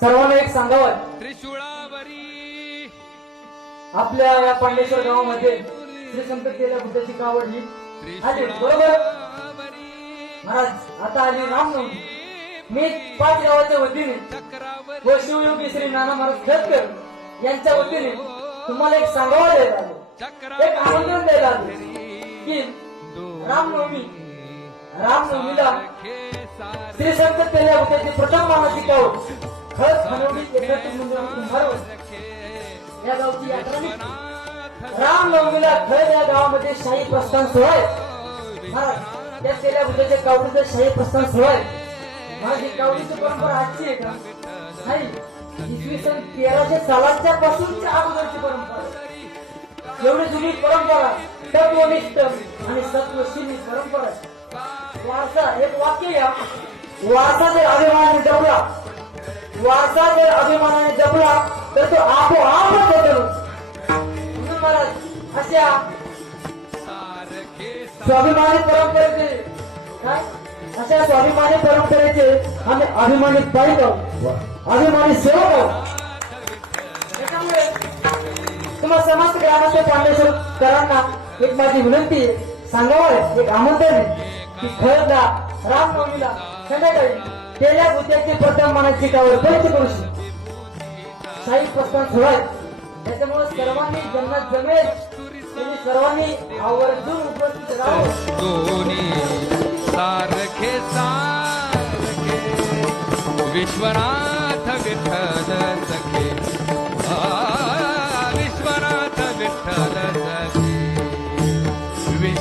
सर्वांना एक सांगावं, त्रिशूळावरी आपल्या या पांडेश्वर गावामध्ये श्री संत केल्या बुद्धाची कावड ही आली बरोबर. महाराज आता आली रामनवमी. मी 5 गावाच्या वतीने व शिवयोगी श्री नाना महाराज खेळकर यांच्या वतीने तुम्हाला एक सांगावा द्यायला आलो, एक आमंत्रण द्यायला आलो की रामनवमीला श्री संत केल्या बुद्धाची प्रथम मानाची कावड खरंच खनवली एकत्रित मंदिरातून या गावची यात्रा निघते. रामनवमीला खरंच या गावामध्ये शाही प्रस्थान सोहळा आहे. महाराज त्या केल्या बुद्धाच्या कावडीचं शाही प्रस्थान सोहळा आहे. महाराज ही कावडीची परंपरा आजची आहे का? नाही, इसवी सन 1300 सालाच्या पासूनची अगोदरची परंपरा आहे. एवढी जुनी परंपरा, तत्वनिष्ठ आणि सत्वशील परंपरा आहे. वारसा, एक वाक्य या, वारसा जर अभिमानाने जपला, वारसा जर अभिमानाने जपला तर तो आपोआपच होतो. महाराज अशा स्वाभिमानी परंपरेचे काय, अशा स्वाभिमानी परंपरेचे आम्ही अभिमानी पाहिजे आहोत, अभिमानी सेवक आहोत. त्याच्यामुळे तुम्हा समस्त ग्रामस्थ पांडेश्वरकरांना एक माझी विनंती आहे, सांगावं एक आमंत्रण आहे की खरंदा रामनवमीला संध्याकाळी केल्या बुद्धाची प्रथम मानाची कावड खरेदी करू शकतो. शाही प्रस्थान सोहळा आहे. त्याच्यामुळे सर्वांनी ज्यांना जमेल त्यांनी सर्वांनी आवर्जून उपस्थित राहावं. दोन्ही सारखे सारखे विश्वनाथ विठ्ठल